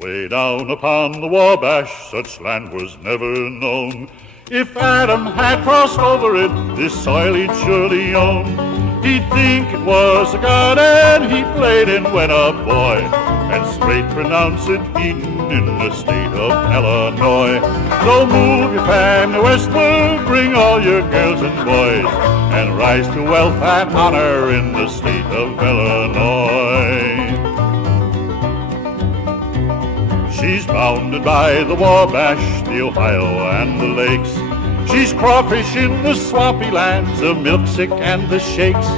Way down upon the Wabash, such land was never known. If Adam had crossed over it, this soil he'd surely own. He'd think it was a garden he played in when a boy, and straight pronounce it Eden in the state of El-a-noy. So move your family westward, bring all your girls and boys, and rise to wealth and honor in the state of El-a-noy. She's bounded by the Wabash, the Ohio, and the lakes. She's crawfish in the swampy lands, the milksick and the shakes.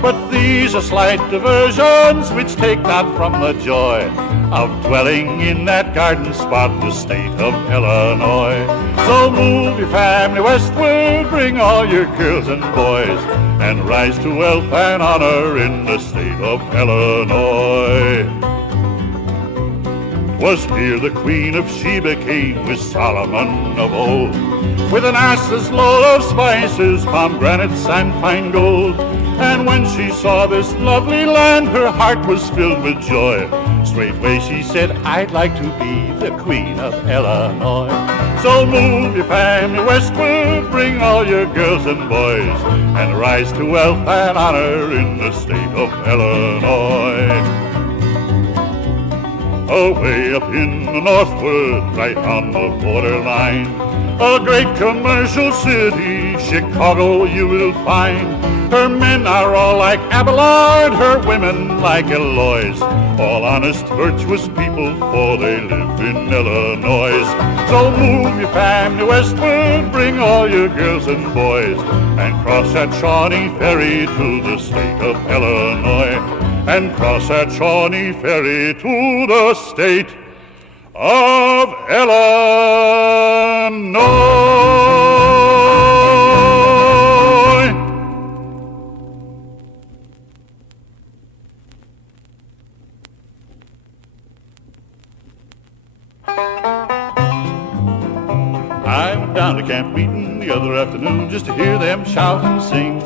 But these are slight diversions which take not from the joy of dwelling in that garden spot, the state of El-a-noy. So move your family westward, bring all your girls and boys, and rise to wealth and honor in the state of El-a-noy. 'Twas here the Queen of Sheba came with Solomon of old, with an ass's load of spices, pomegranates, and fine gold. And when she saw this lovely land, her heart was filled with joy. Straightway she said, I'd like to be the Queen of El-a-noy. So move your family westward, bring all your girls and boys, and rise to wealth and honor in the state of El-a-noy. Away up in the northward, right on the borderline, a great commercial city, Chicago you will find. Her men are all like Abelard, her women like El-a-noy's, all honest, virtuous people, for they live in El-a-noy. So move your family westward, bring all your girls and boys, and cross that Shawnee Ferry to the state of El-a-noy, and cross that Shawnee Ferry to the state of El-a-noy. I went down to camp meeting the other afternoon just to hear them shout and sing,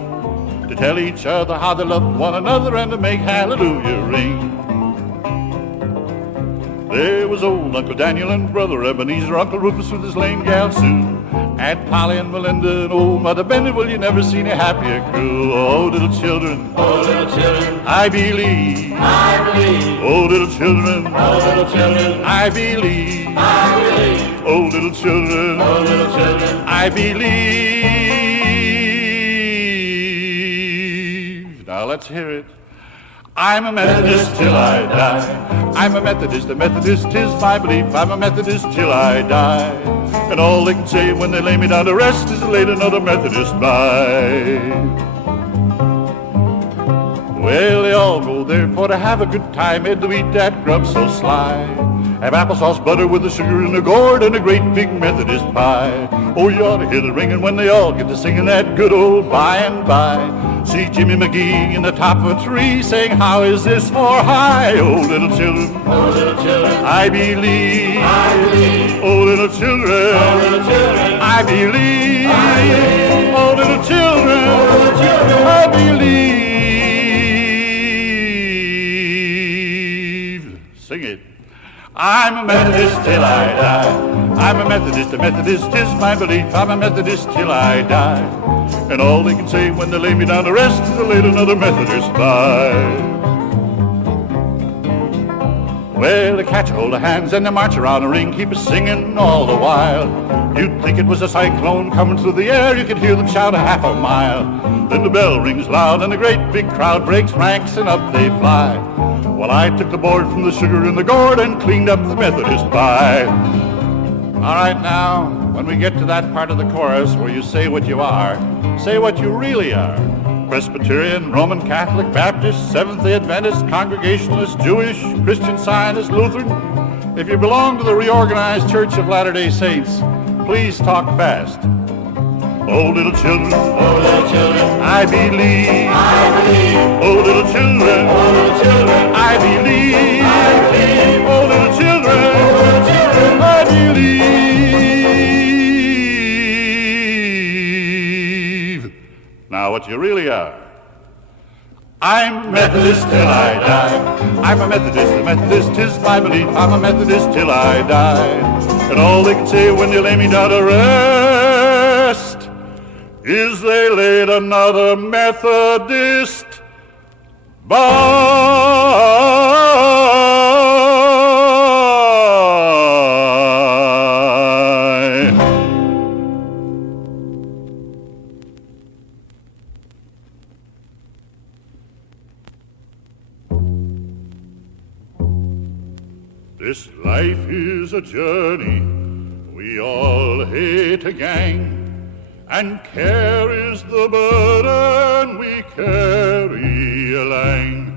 to tell each other how they loved one another and to make hallelujah ring. There was old Uncle Daniel and Brother Ebenezer, Uncle Rufus with his lame gal Sue, Aunt Polly and Melinda and old Mother Bendy. Well, you never seen a happier crew. Oh, little children, I believe, I believe. Oh, little children, I believe, I believe. Oh, little children, I believe. Now let's hear it. I'm a Methodist till I die. I'm a Methodist is my belief. I'm a Methodist till I die. And all they can say when they lay me down to rest is laid another Methodist by. Well, they all go there for to have a good time and to eat that grub so sly. Have applesauce butter with the sugar in the gourd and a great big Methodist pie. Oh, you ought to hear the ringing when they all get to singing that good old by and by. See Jimmy McGee in the top of a tree saying, how is this for high? Oh, little children, I believe, I believe. Oh, little children, I believe, I believe. Oh, little children, I believe. Sing it. I'm a Methodist till I die. I'm a Methodist is my belief. I'm a Methodist till I die. And all they can say when they lay me down to rest is they laid another Methodist by. Well, they catch hold of hands and they march around a ring, keep us singing all the while. You'd think it was a cyclone coming through the air, you could hear them shout a half a mile. Then the bell rings loud and a great big crowd breaks ranks and up they fly. Well, I took the board from the sugar in the gourd and cleaned up the Methodist pie. All right, now, when we get to that part of the chorus where you say what you are, say what you really are. Presbyterian, Roman Catholic, Baptist, Seventh-day Adventist, Congregationalist, Jewish, Christian Zionist, Lutheran. If you belong to the Reorganized Church of Latter-day Saints, please talk fast. Oh, little children, I believe, I believe. Oh, little children, I believe, I believe. Oh, little children, I believe. Now, what you really are. I'm Methodist till I die. I'm a Methodist is my belief. I'm a Methodist till I die. And all they can say when they lay me down to rest is they laid another Methodist by. This life is a journey, we all hate a gang, and care is the burden we carry alang.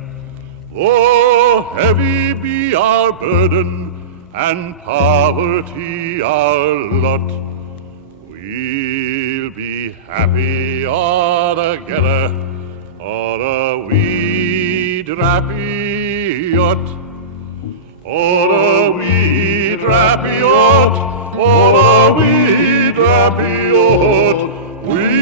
Oh, heavy be our burden, and poverty our lot, we'll be happy all together on a wee Drappie O't. On a wee Drappie O't, on a wee Drappie O't, we'll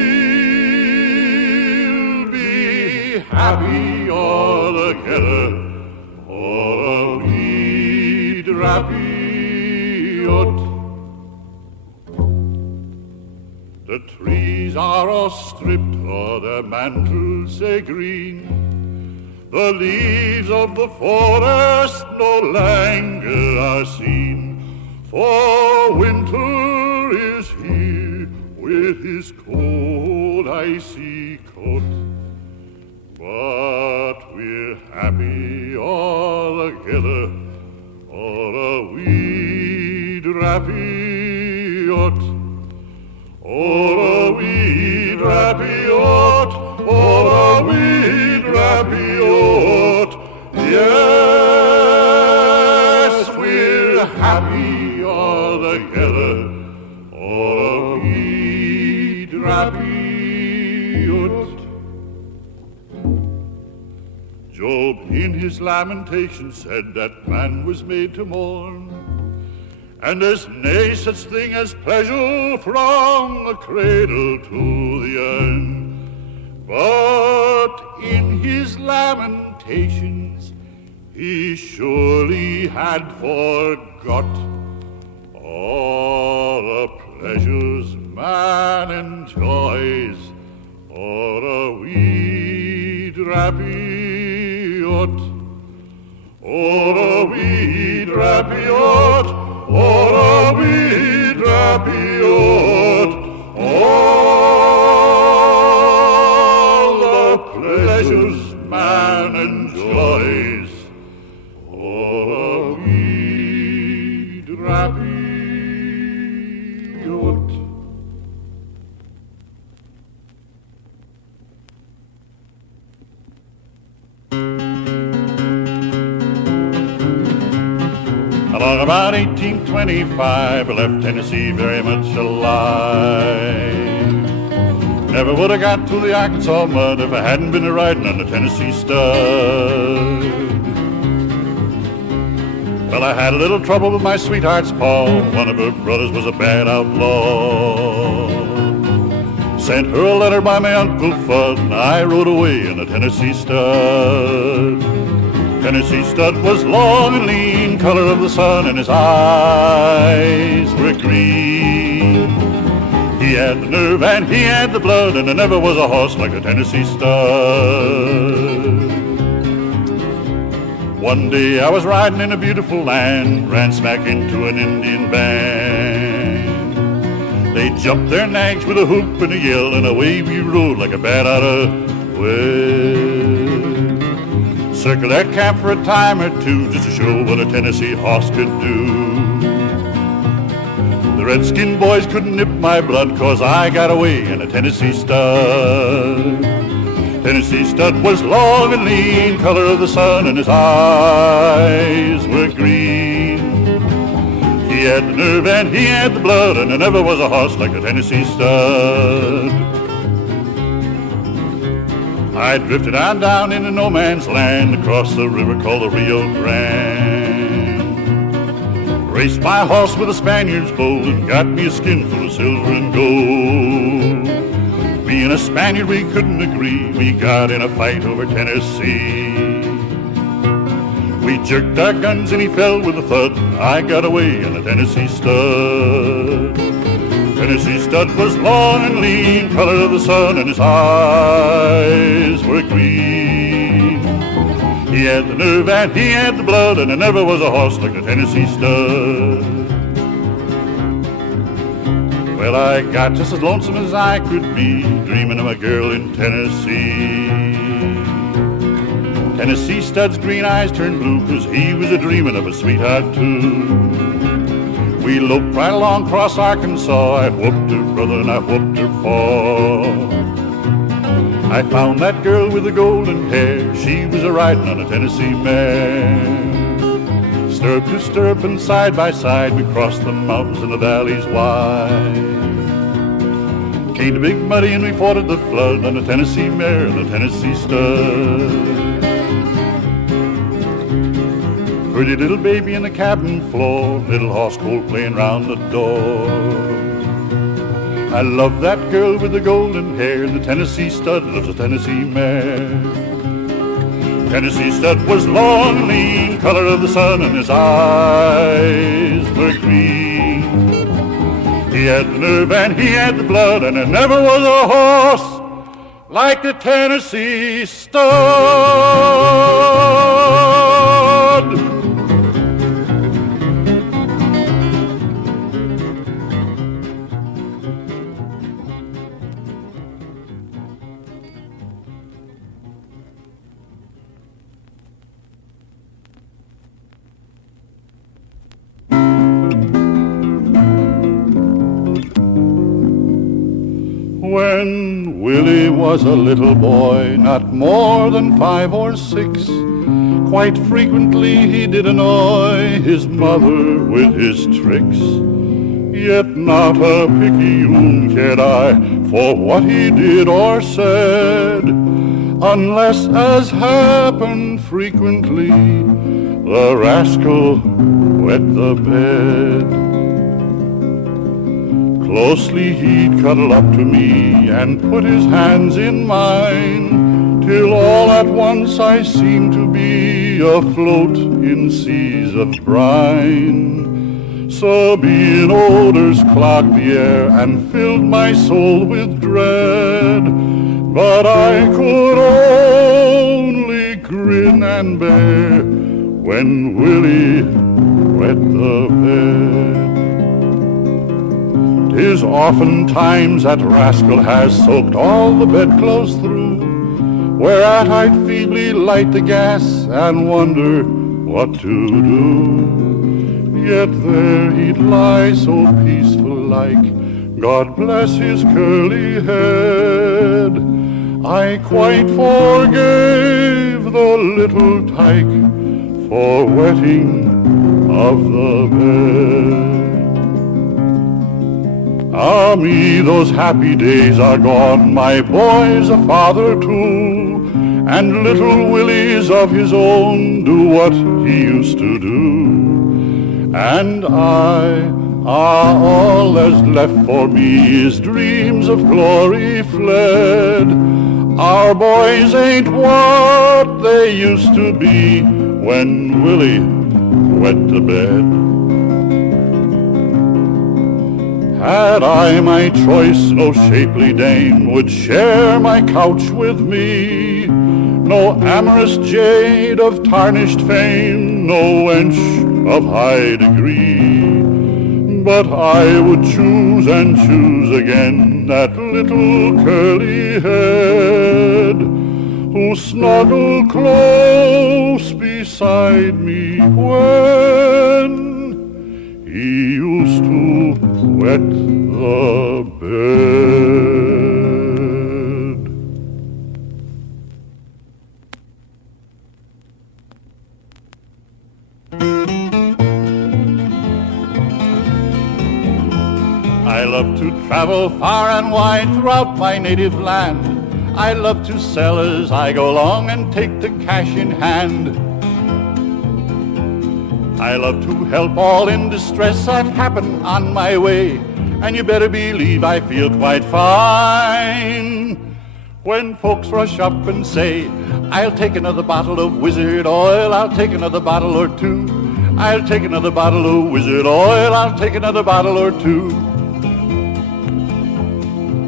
be happy all together. On a wee Drappie O't. The trees are all stripped, or their mantles say green. The leaves of the forest no longer are seen, for winter is here with his cold icy coat. But we're happy all together on a wee Drappie O't. On a wee Drappie O't, on a wee Drappie O't, yes, we're happy all together on a wee Drappie O't. Job in his lamentation said that man was made to mourn, and there's nae such thing as pleasure from the cradle to the urn. But in his lamentations he surely had forgot all the pleasures man enjoys on a wee Drappie O't. On a wee Drappie O't, on a wee Drappie O't, all the pleasures man enjoys on a wee Drappie O't. Along about 1825, I left Tennessee very much alive. Never would have got to the Arkansas mud if I hadn't been riding on the Tennessee stud. Well, I had a little trouble with my sweetheart's paw. One of her brothers was a bad outlaw. Sent her a letter by my Uncle Fudd, and I rode away in the Tennessee stud. Tennessee stud was long and lean, color of the sun, and his eyes were green. He had the nerve and he had the blood, and there never was a horse like a Tennessee stud. One day I was riding in a beautiful land, ran smack into an Indian band. They jumped their nags with a whoop and a yell, and away we rode like a bat out of well. Circled that camp for a time or two just to show what a Tennessee horse could do. The redskin boys couldn't nip my blood, 'cause I got away in a Tennessee stud. Tennessee stud was long and lean, color of the sun, and his eyes were green. He had the nerve and he had the blood, and there never was a horse like a Tennessee stud. I drifted on down into no man's land, across the river called the Rio Grande. Raced my horse with a Spaniard's bow, and got me a skin full of silver and gold. Me and a Spaniard, we couldn't agree. We got in a fight over Tennessee. We jerked our guns and he fell with a thud. I got away in a Tennessee stud. Tennessee stud was long and lean, color of the sun, and his eyes were green. He had the nerve and he had the blood, and there never was a horse like the Tennessee stud. Well, I got just as lonesome as I could be, dreaming of a girl in Tennessee. Tennessee stud's green eyes turned blue, 'cause he was a-dreaming of a sweetheart too. We loped right along across Arkansas. I whooped her brother and I whooped her paw. I found that girl with the golden hair. She was a-riding on a Tennessee mare. Stirrup to stirrup and side by side, we crossed the mountains and the valleys wide. Came to Big Muddy and we fought at the flood on the Tennessee mare and the Tennessee stud. Pretty little baby in the cabin floor, little horse colt playing round the door. I love that girl with the golden hair, and the Tennessee stud loves a Tennessee mare. Tennessee stud was long and lean, color of the sun, and his eyes were green. He had the nerve and he had the blood, and there never was a horse like the Tennessee stud. When Willie was a little boy, not more than 5 or 6, quite frequently he did annoy his mother with his tricks. Yet not a picayune cared I for what he did or said, unless, as happened frequently, the rascal wet the bed. Closely he'd cuddle up to me and put his hands in mine, till all at once I seemed to be afloat in seas of brine. Sabine odors clogged the air and filled my soul with dread, but I could only grin and bear when Willie wet the bed. 'Tis oftentimes that rascal has soaked all the bedclothes through, whereat I'd feebly light the gas and wonder what to do. Yet there he'd lie so peaceful like, God bless his curly head. I quite forgave the little tyke for wetting of the bed. Ah me, those happy days are gone, my boy's a father too, and little Willie's of his own do what he used to do. And all that's left for me is dreams of glory fled. Our boys ain't what they used to be when Willie wet the bed. Had I my choice, no shapely dame would share my couch with me, no amorous jade of tarnished fame, no wench of high degree. But I would choose and choose again that little curly head, who snuggled close beside me when he used to wet the bed. I love to travel far and wide throughout my native land. I love to sell as I go along and take the cash in hand. I love to help all in distress that happen on my way, and you better believe I feel quite fine When folks rush up and say, I'll take another bottle of Wizard Oil, I'll take another bottle or two. I'll take another bottle of Wizard Oil, I'll take another bottle or two.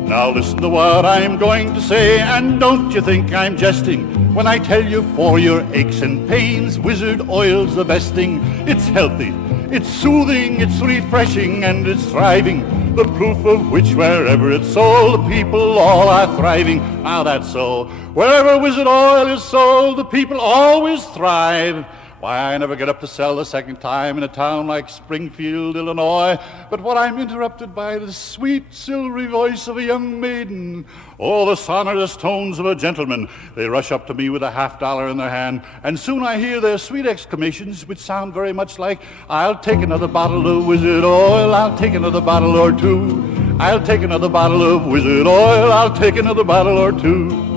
Now listen to what I'm going to say, and don't you think I'm jesting when I tell you for your aches and pains, Wizard Oil's the best thing. It's healthy, it's soothing, it's refreshing, and it's thriving. The proof of which wherever it's sold, the people all are thriving. Now that's so. Wherever Wizard Oil is sold, the people always thrive. Why, I never get up to sell the second time in a town like Springfield, Illinois, but when I'm interrupted by the sweet, silvery voice of a young maiden, or the sonorous tones of a gentleman, they rush up to me with a $50 in their hand, and soon I hear their sweet exclamations, which sound very much like, I'll take another bottle of Wizard Oil, I'll take another bottle or two. I'll take another bottle of Wizard Oil, I'll take another bottle or two.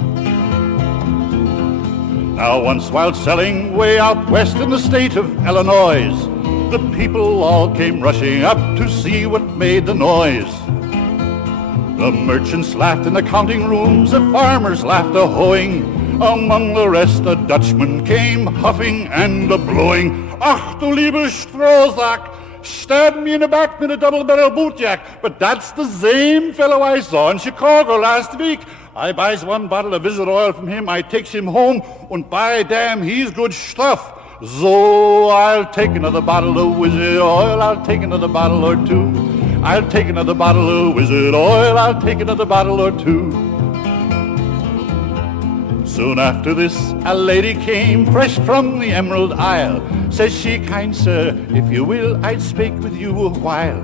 Now once while selling way out west in the state of El-a-noy, the people all came rushing up to see what made the noise. The merchants laughed in the counting rooms, the farmers laughed a-hoeing. Among the rest a Dutchman came huffing and a-blowing. Ach, du liebe Strohsack, stabbed me in the back with a double-barrel bootjack. But that's the same fellow I saw in Chicago last week. I buys one bottle of Wizard Oil from him, I takes him home, and by damn, he's good stuff. So I'll take another bottle of Wizard Oil, I'll take another bottle or two. I'll take another bottle of Wizard Oil, I'll take another bottle or two. Soon after this, a lady came fresh from the Emerald Isle. Says she, kind sir, if you will, I'd speak with you a while.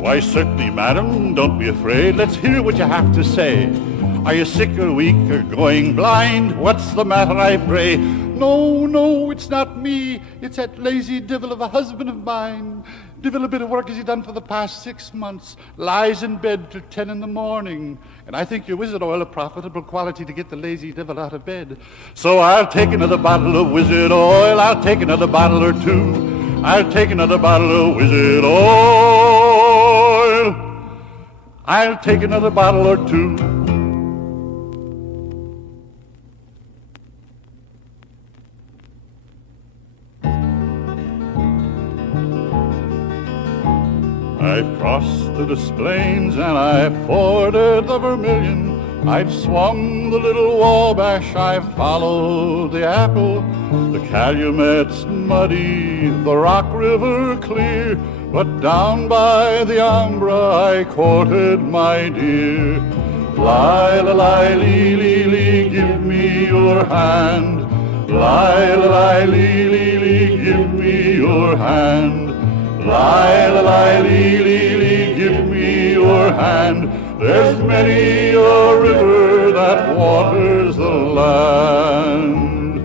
Why, certainly, madam, don't be afraid, let's hear what you have to say. Are you sick or weak or going blind? What's the matter, I pray? No, no, it's not me. It's that lazy divil of a husband of mine. Divil a bit of work has he done for the past 6 months. Lies in bed till 10 in the morning. And I think your Wizard Oil a profitable quality to get the lazy devil out of bed. So I'll take another bottle of Wizard Oil. I'll take another bottle or two. I'll take another bottle of Wizard Oil. I'll take another bottle or two. I've crossed the Des Plaines and I've forded the Vermilion. I've swum the Little Wabash, I've followed the Apple. The Calumet's muddy, the Rock River clear, but down by the Umbra I courted my dear. Lie, give me your hand. Lie, give me your hand. Lie, give me your hand. There's many a river that waters the land.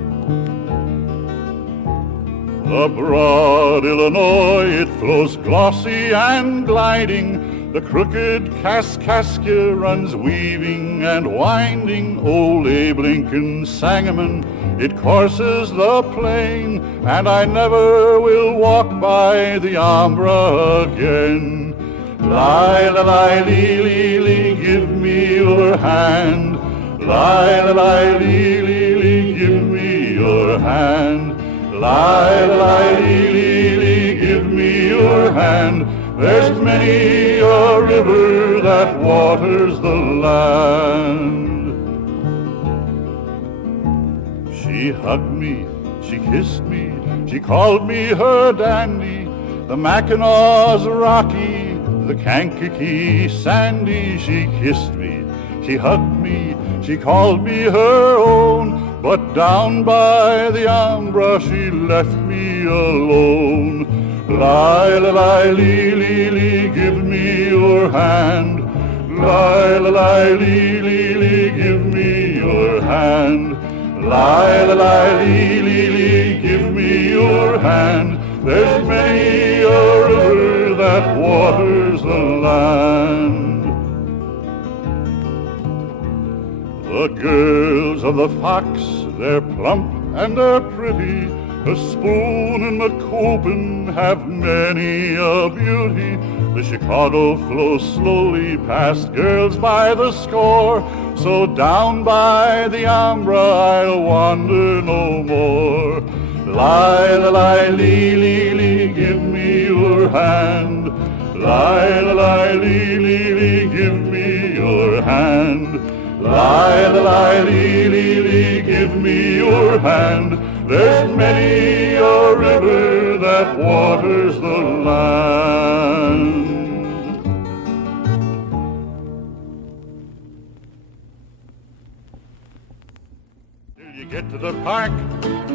The broad El-a-noy, it flows glossy and gliding. The crooked Kaskaskia runs weaving and winding. Old Abe Lincoln Sangamon, it courses the plain, and I never will walk by the Umbra again. Lie, give me your hand. Lie, give me your hand. Lie, give me your hand. There's many a river that waters the land. She hugged me, she kissed me, she called me her dandy. The Mackinaws rocky, the Kankakee sandy. She kissed me, she hugged me, she called me her own. But down by the Umbra she left me alone. Lie, give me your hand. Lie, give me your hand. Lie, give me your hand. There's many a river that waters the land. The girls of the Fox, they're plump and they're pretty. The spoon and the Copen have many a beauty. The Chicago flows slowly past girls by the score. So down by the Ambra I'll wander no more. Lie, lee, lee, lee, give me your hand. Lie, lee, lee, lee, give me your hand. Lie, lee, lee, lee, give me your hand. There's many a river that waters the land. Till you get to the park,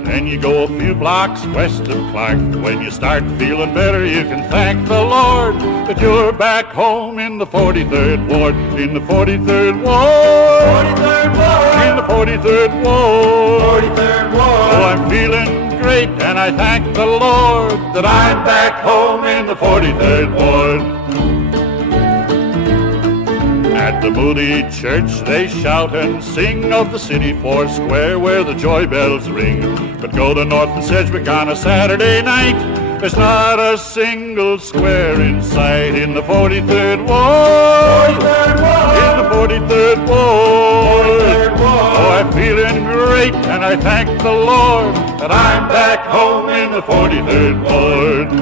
then you go a few blocks west of Clark. When you start feeling better, you can thank the Lord that you're back home in the 43rd Ward. In the 43rd Ward. 43rd Ward. In the 43rd Ward. 43rd Ward. Oh, I'm feeling great, and I thank the Lord that I'm back home in the 43rd Ward. At the Moody Church they shout and sing of the city foursquare where the joy bells ring. But go to North and Sedgwick on a Saturday night, there's not a single square in sight. In the 43rd Ward, 43rd Ward. In the 43rd Ward, 43rd Ward. Oh, I'm feeling great, and I thank the Lord that I'm back home in the 43rd Ward.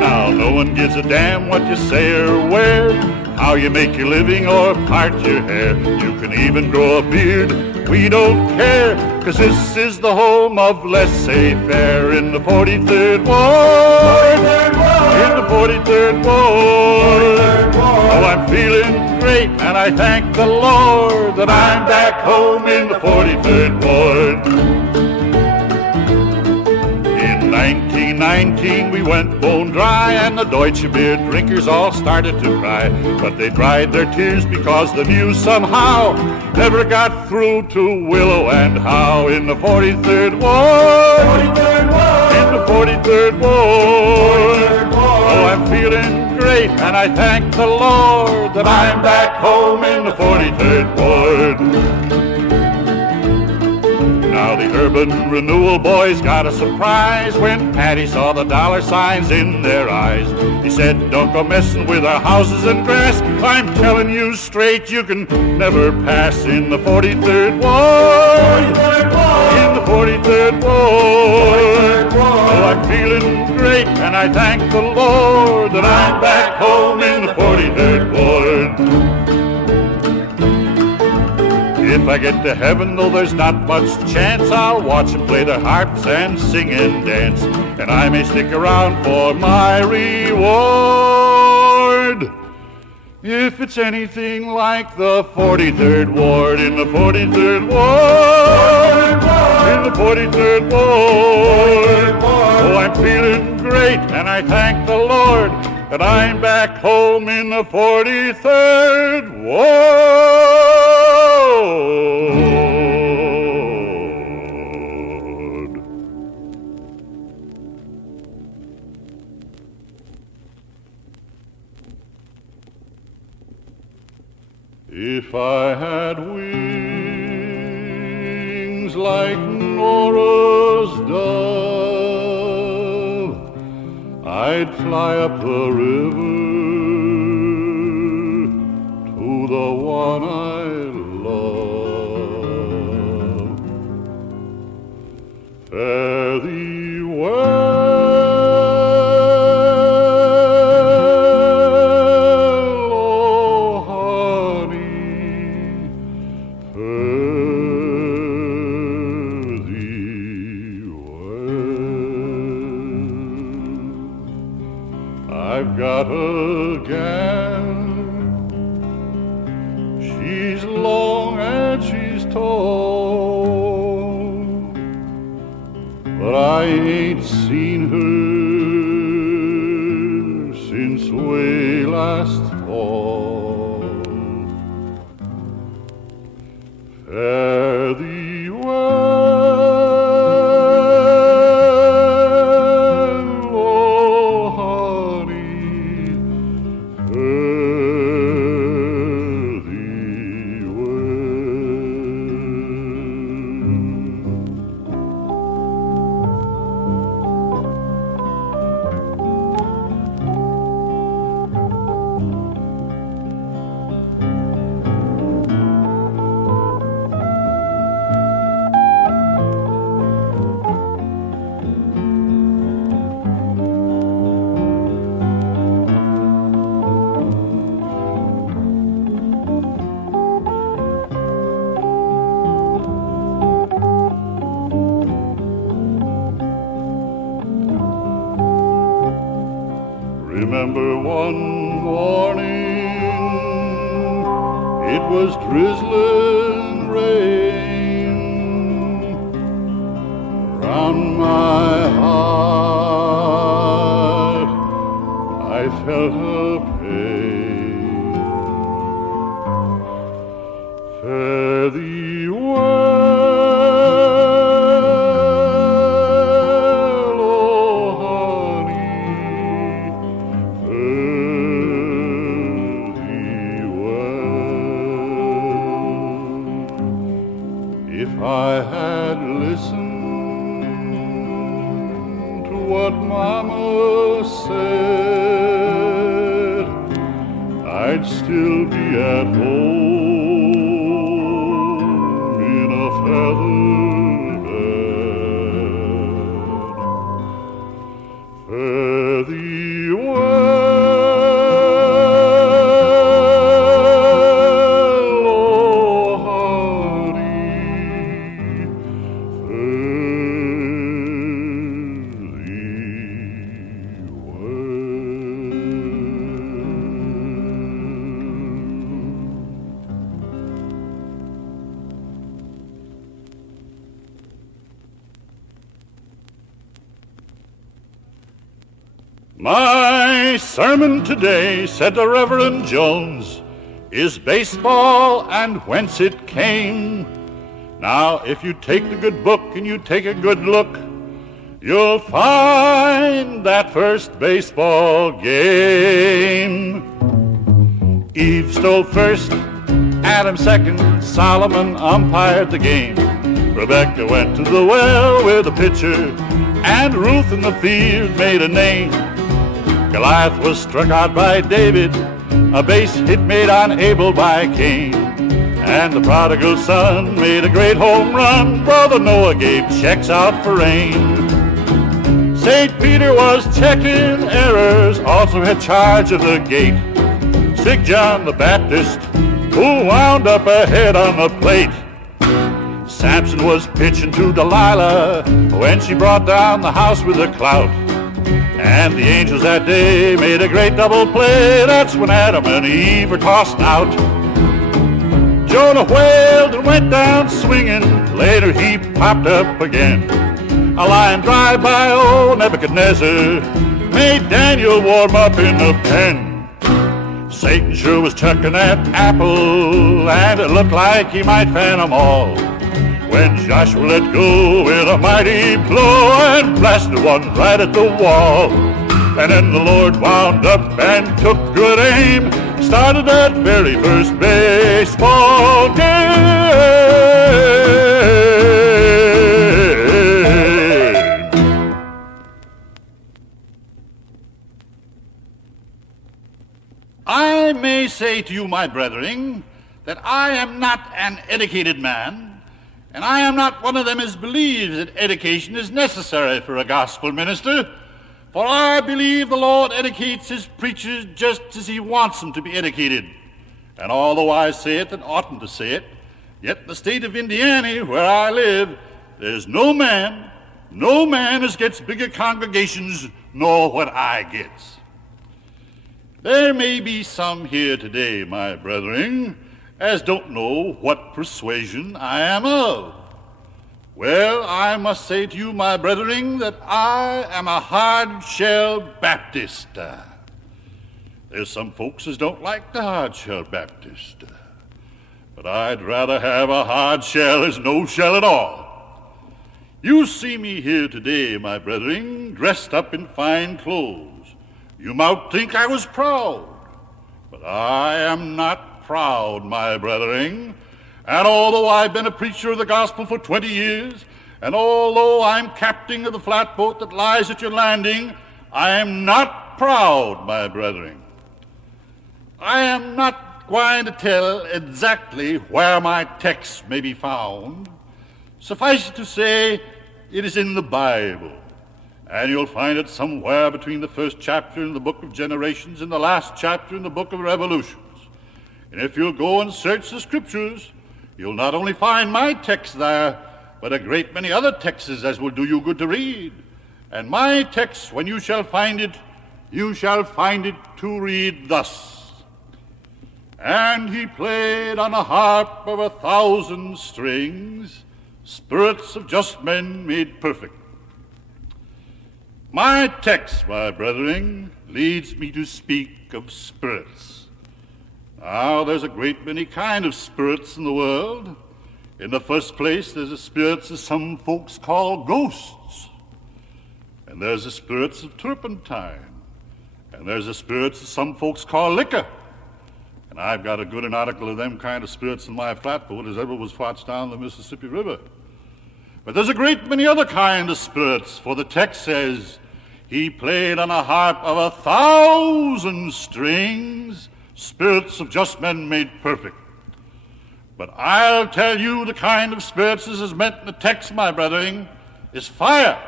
Now no one gives a damn what you say or wear, how you make your living or part your hair. You can even grow a beard, we don't care, 'cause this is the home of laissez-faire. In the 43rd Ward, 43rd Ward. In the 43rd Ward, 43rd Ward. Oh, I'm feeling great, and I thank the Lord that I'm back home in the 43rd Ward. In 1919 we went bone dry, and the Deutsche beer drinkers all started to cry. But they dried their tears because the news somehow never got through to Willow and Howe. In the 43rd Ward, 43rd Ward. In the 43rd Ward, 43rd Ward. Oh, I'm feeling great, and I thank the Lord that I'm back home in the 43rd Ward. Now the urban renewal boys got a surprise when Paddy saw the dollar signs in their eyes. He said, don't go messing with our houses and grass. I'm telling you straight, you can never pass. In the 43rd Ward, 43rd Ward. In the 43rd Ward, 43rd Ward. Oh, I'm feeling great, and I thank the Lord that I'm back home in the 43rd Ward. If I get to heaven, though there's not much chance, I'll watch them play their harps and sing and dance, and I may stick around for my reward if it's anything like the 43rd Ward. In the 43rd Ward, 43rd Ward. In the 43rd Ward, 43rd Ward. Oh, I'm feeling great, and I thank the Lord that I'm back home in the 43rd Ward. If I had wings like Nora's dove, I'd fly up the river to the one I love. Fare thee well, oh honey, fare thee well. I've got a gal, she's long and she's tall, but I ain't seen her since way last fall. Fare thee well, oh honey, fare thee well. Remember one morning, it was drizzling rain. Round my heart I felt her pain. Fare thee well, oh honey, fare thee well. If I had listened what Mama said, I'd still be at home in a feather bed. Fare thee well, oh honey, My sermon today, said the Reverend Jones, is baseball and whence it came. Now, if you take the good book and you take a good look, you'll find that first baseball game. Eve stole first, Adam second, Solomon umpired the game. Rebecca went to the well with a pitcher, and Ruth in the field made a name. Goliath was struck out by David, a base hit made on Abel by Cain. And the prodigal son made a great home run. Brother Noah gave checks out for rain. St. Peter was checking errors, also had charge of the gate. Sick John the Baptist, who wound up ahead on the plate. Samson was pitching to Delilah when she brought down the house with a clout. And the angels that day made a great double play. That's when Adam and Eve were tossed out. Jonah wailed and went down swinging. Later he popped up again. A lion drive by old Nebuchadnezzar made Daniel warm up in the pen. Satan sure was chucking that apple, and it looked like he might fan them all, when Joshua let go with a mighty blow and blasted one right at the wall. And then the Lord wound up and took good aim, started that very first baseball game. I may say to you, my brethren, that I am not an educated man, and I am not one of them as believes that education is necessary for a gospel minister, for I believe the Lord educates his preachers just as he wants them to be educated. And although I say it and oughtn't to say it, yet in the state of Indiana, where I live, there's no man as gets bigger congregations nor what I gets. There may be some here today, my brethren, as don't know what persuasion I am of. Well, I must say to you, my brethren, that I am a hard-shell Baptist. There's some folks as don't like the hard-shell Baptist, but I'd rather have a hard shell as no shell at all. You see me here today, my brethren, dressed up in fine clothes. You might think I was proud, but I am not proud, my brethren. And although I've been a preacher of the gospel for 20 years, and although I'm captain of the flatboat that lies at your landing, I am not proud, my brethren. I am not going to tell exactly where my text may be found. Suffice it to say, it is in the Bible, and you'll find it somewhere between the first chapter in the book of Generations and the last chapter in the book of Revolutions. And if you'll go and search the scriptures, you'll not only find my text there, but a great many other texts as will do you good to read. And my text, when you shall find it, you shall find it to read thus. And he played on a harp of 1,000 strings, spirits of just men made perfect. My text, my brethren, leads me to speak of spirits. Now, there's a great many kind of spirits in the world. In the first place, there's the spirits that some folks call ghosts. And there's the spirits of turpentine. And there's the spirits that some folks call liquor. And I've got a good an article of them kind of spirits in my flatboat as ever was fought down the Mississippi River. But there's a great many other kind of spirits, for the text says, he played on a harp of 1,000 strings, spirits of just men made perfect. But I'll tell you the kind of spirits this is meant in the text, my brethren, is fire.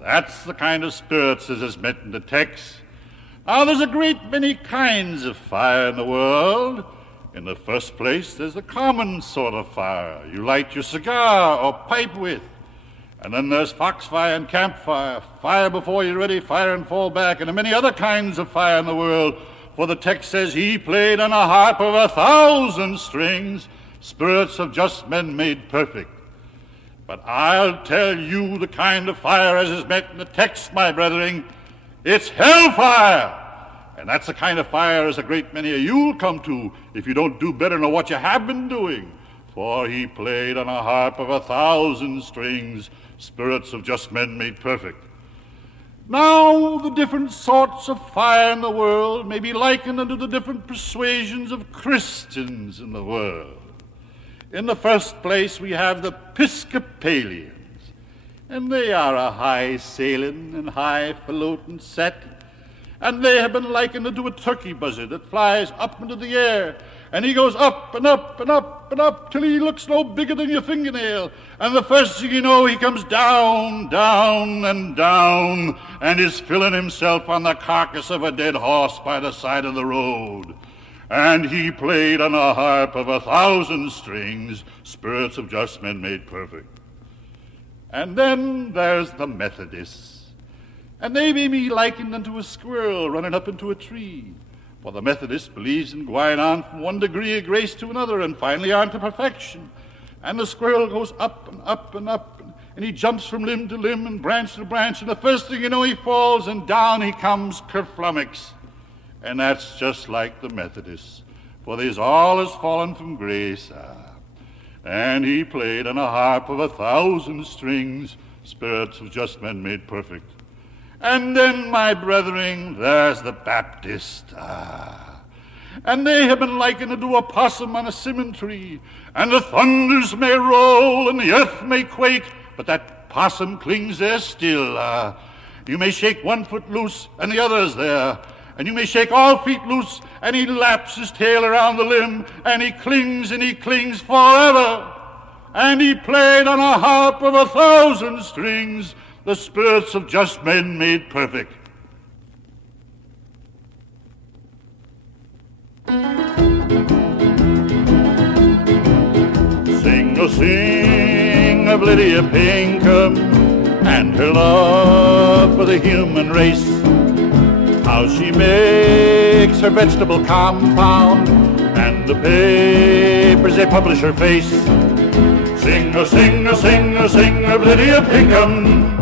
That's the kind of spirits this is meant in the text. Now, there's a great many kinds of fire in the world. In the first place, there's the common sort of fire you light your cigar or pipe with. And then there's foxfire and campfire, fire before you're ready, fire and fall back, and many other kinds of fire in the world. For the text says he played on a harp of 1,000 strings, spirits of just men made perfect. But I'll tell you the kind of fire as is meant in the text, my brethren. It's hellfire. And that's the kind of fire as a great many of you'll come to if you don't do better than what you have been doing. For he played on a harp of 1,000 strings, spirits of just men made perfect. Now, the different sorts of fire in the world may be likened unto the different persuasions of Christians in the world. In the first place, we have the Episcopalians, and they are a high-sailing and high-falutin set, and they have been likened unto a turkey buzzard that flies up into the air, and he goes up and up and up and up till he looks no bigger than your fingernail, and the first thing you know, he comes down, down, and down, and is filling himself on the carcass of a dead horse by the side of the road. And he played on a harp of 1,000 strings, spirits of just men made perfect. And then there's the Methodists, and they may be likened unto a squirrel running up into a tree. For the Methodist believes in going on from one degree of grace to another and finally on to perfection. And the squirrel goes up and up and up, and he jumps from limb to limb and branch to branch, and the first thing you know, he falls, and down he comes kerflummox. And that's just like the Methodists, for they's all has fallen from grace. And he played on a harp of 1,000 strings, spirits of just men made perfect. And then, my brethren, there's the Baptist. And they have been likened unto a possum on a simmon tree, and the thunders may roll and the earth may quake, but that possum clings there still. You may shake one foot loose and the other's there, and you may shake all feet loose and he laps his tail around the limb, and he clings forever. And he played on a harp of 1,000 strings, the spirits of just men made perfect. Sing, oh sing of Lydia Pinkham and her love for the human race, how she makes her vegetable compound and the papers they publish her face. Sing, oh sing, oh sing, oh sing of Lydia Pinkham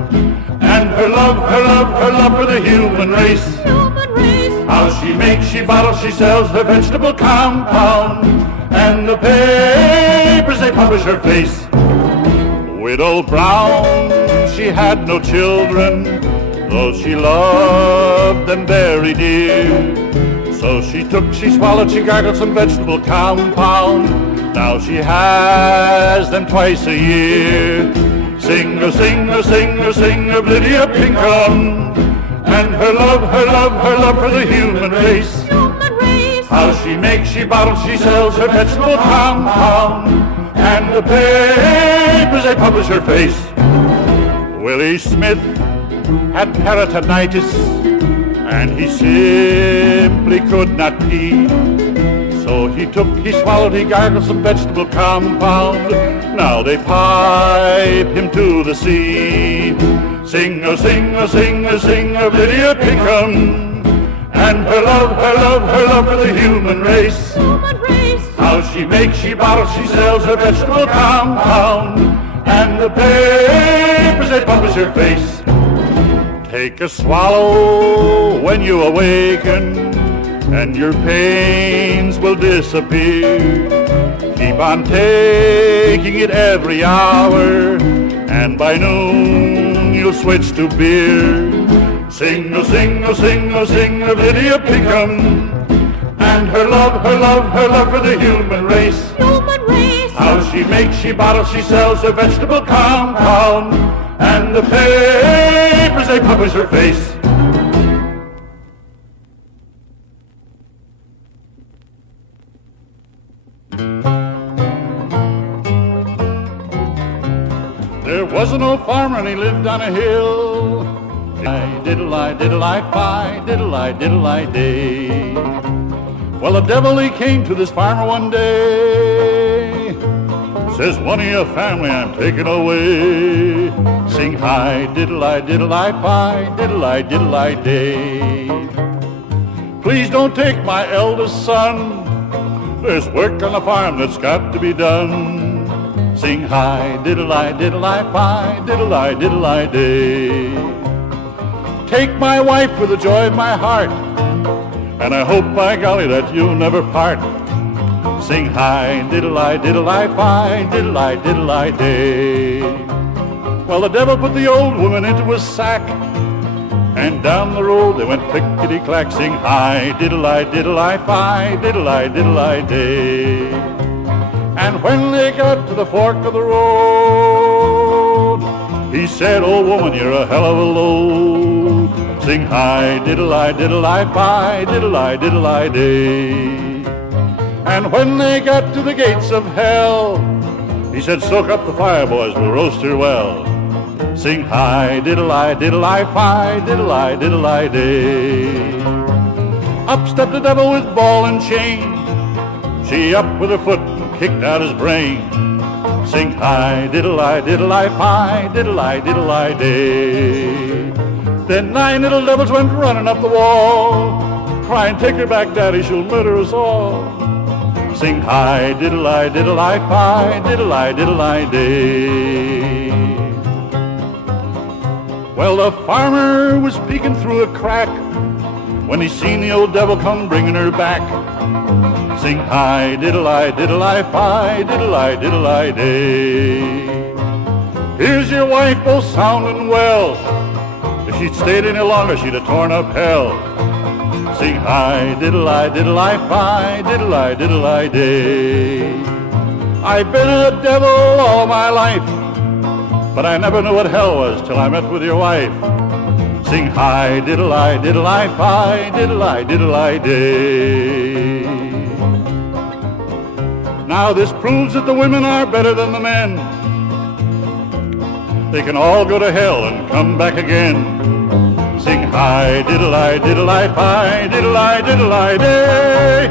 and her love for the human race. How she makes, she bottles, she sells her vegetable compound, and the papers they publish her face. Widow Brown, she had no children, though she loved them very dear. So she swallowed, she gargled some vegetable compound. Now she has them twice a year. Sing, oh sing, oh sing, oh sing of Lydia Pinkham and her love for the human race. How she makes, she bottles, she sells her vegetable compound, and the papers they publish her face. Willie Smith had peritonitis, and he simply could not pee. So he swallowed, he gargled some vegetable compound. Now they pipe him to the sea. Sing, oh sing, oh sing, oh sing of Lydia Pinkham And her love for the human race. How she makes, she bottles, she sells her vegetable compound. And the papers, they publish her face. Take a swallow when you awaken, and your pains will disappear. Keep on taking it every hour, and by noon you'll switch to beer. Sing, oh, sing, oh, sing, oh, sing of Lydia Pinkham, and her love for the human race. How she makes, she bottles, she sells her vegetable compound, and the papers, they publish her face. There was an old farmer and he lived on a hill. Diddle-I-pie, diddle-I-day. Well, the devil, he came to this farmer one day. Says, one of your family I'm taking away. Sing high, diddle-I-pie, diddle-I-day. Please don't take my eldest son. There's work on the farm that's got to be done. Sing high, diddle-I-pie, diddle-I-day. Take my wife for the joy of my heart, and I hope, by golly, that you'll never part. Sing high, diddle-I-pie, diddle-I-day. Well, the devil put the old woman into a sack, and down the road they went clickety-clack. Sing high, diddle-I-pie, diddle-I-day. And when they got to the fork of the road, he said, old woman, you're a hell of a load. Sing high, diddle-I-pie, diddle-I-day. And when they got to the gates of hell, he said, soak up the fire, boys, we'll roast her well. Sing high, diddle-I-pie, diddle-I-day. Up stepped the devil with ball and chain. She up with her foot and kicked out his brain. Sing high, diddle-I-pie, diddle-I-day. Then 9 little devils went running up the wall, crying, take her back, Daddy, she'll murder us all. Sing high, diddle-I-pie, diddle-I-day. Well, the farmer was peeking through a crack when he seen the old devil come bringing her back. Sing high, diddle-I-pie, diddle-I-day. Here's your wife, both sound and well. If she'd stayed any longer, she'd have torn up hell. Sing high, diddle-I-pie, diddle-I-day. I've been a devil all my life, but I never knew what hell was till I met with your wife. Sing high, diddle-I-pie, diddle-I-day. Now this proves that the women are better than the men. They can all go to hell and come back again. Sing high, diddle-I-pie, diddle-I-day.